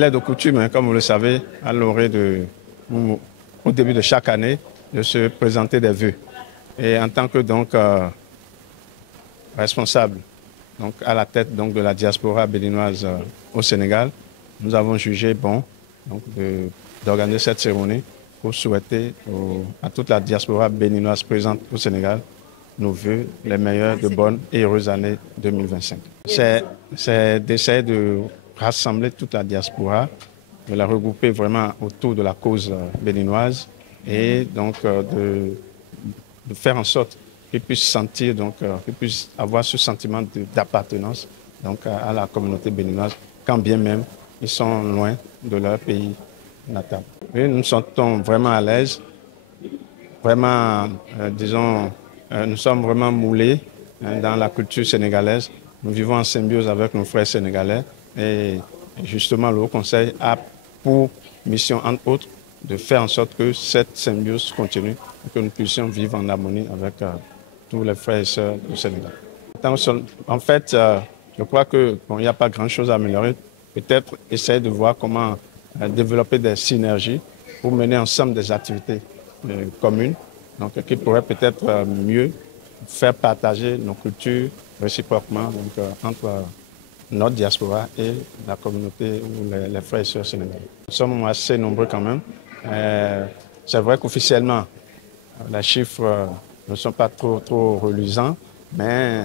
Il est de coutume, hein, comme vous le savez, à au début de chaque année, de se présenter des vœux. Et en tant que responsable, à la tête de la diaspora béninoise au Sénégal, nous avons jugé bon d'organiser cette cérémonie pour souhaiter à toute la diaspora béninoise présente au Sénégal nos vœux, les meilleures, de bonnes et heureuses années 2025. C'est d'essayer de rassembler toute la diaspora, de la regrouper vraiment autour de la cause béninoise et de faire en sorte qu'ils puissent sentir, qu'ils puissent avoir ce sentiment d'appartenance à la communauté béninoise, quand bien même ils sont loin de leur pays natal. Et nous nous sentons vraiment à l'aise, vraiment, nous sommes vraiment moulés dans la culture sénégalaise. Nous vivons en symbiose avec nos frères sénégalais et justement le Haut Conseil a pour mission, entre autres, de faire en sorte que cette symbiose continue et que nous puissions vivre en harmonie avec tous les frères et sœurs du Sénégal. En fait, je crois qu'il n'y a pas grand-chose à améliorer. Peut-être essayer de voir comment développer des synergies pour mener ensemble des activités communes, qui pourraient peut-être mieux faire partager nos cultures réciproquement entre notre diaspora et la communauté ou les frères et sœurs sénégalais. Nous sommes assez nombreux quand même. C'est vrai qu'officiellement, les chiffres ne sont pas trop reluisants, mais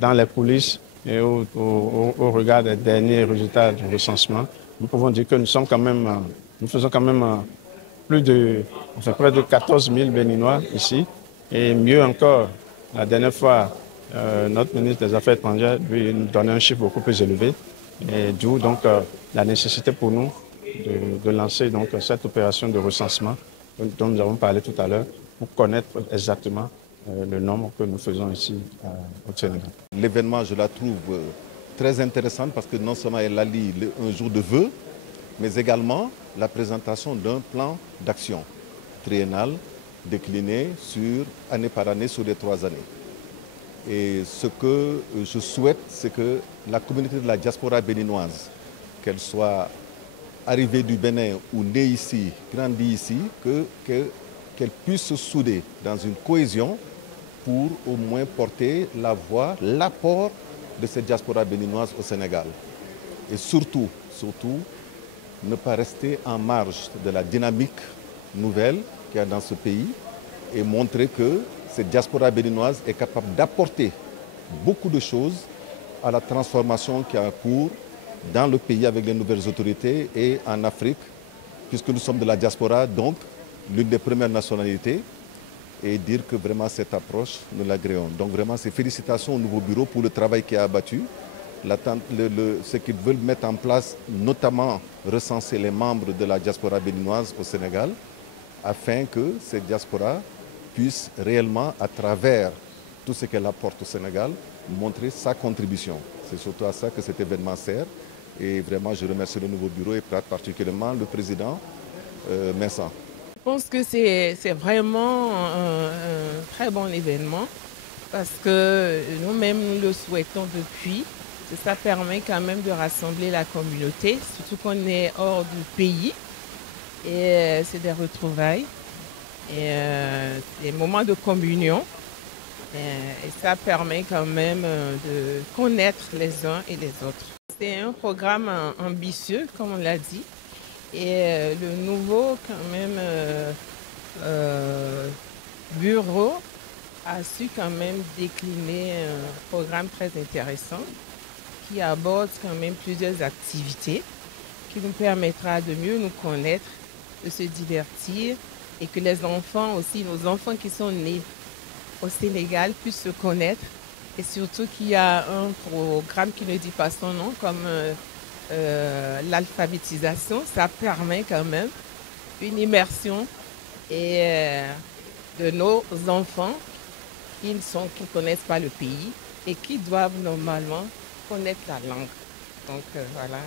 dans les coulisses et au regard des derniers résultats du recensement, nous pouvons dire que nous faisons quand même près de 14 000 Béninois ici. Et mieux encore, la dernière fois, notre ministre des Affaires étrangères lui nous donnait un chiffre beaucoup plus élevé. Et d'où la nécessité pour nous de lancer cette opération de recensement dont nous avons parlé tout à l'heure pour connaître exactement le nombre que nous faisons ici au Sénégal. L'événement, je la trouve très intéressante parce que non seulement elle allie un jour de vœux, mais également la présentation d'un plan d'action triennal décliné année par année sur les 3 années. Et ce que je souhaite, c'est que la communauté de la diaspora béninoise, qu'elle soit arrivée du Bénin ou née ici, grandie ici, qu'elle puisse se souder dans une cohésion pour au moins porter la voix, l'apport de cette diaspora béninoise au Sénégal. Et surtout, ne pas rester en marge de la dynamique nouvelle qu'il y a dans ce pays et montrer que cette diaspora béninoise est capable d'apporter beaucoup de choses à la transformation qui est en cours dans le pays avec les nouvelles autorités et en Afrique, puisque nous sommes de la diaspora, donc l'une des premières nationalités, et dire que vraiment cette approche, nous l'agréons. Donc vraiment, ces félicitations au nouveau bureau pour le travail qui a abattu, ce qu'ils veulent mettre en place, notamment recenser les membres de la diaspora béninoise au Sénégal, afin que cette diaspora puisse réellement, à travers tout ce qu'elle apporte au Sénégal, montrer sa contribution. C'est surtout à ça que cet événement sert. Et vraiment, je remercie le nouveau bureau et particulièrement le président Mensah. Je pense que c'est vraiment un très bon événement parce que nous-mêmes, nous le souhaitons depuis. Ça permet quand même de rassembler la communauté, surtout qu'on est hors du pays. Et c'est des retrouvailles, et des moments de communion. Et ça permet quand même de connaître les uns et les autres. C'est un programme ambitieux, comme on l'a dit. Et le nouveau quand même bureau a su quand même décliner un programme très intéressant qui aborde quand même plusieurs activités qui nous permettra de mieux nous connaître, de se divertir et que les enfants aussi, nos enfants qui sont nés au Sénégal puissent se connaître et surtout qu'il y a un programme qui ne dit pas son nom comme l'alphabétisation. Ça permet quand même une immersion et de nos enfants qui ne connaissent pas le pays et qui doivent normalement connaître la langue. Donc voilà.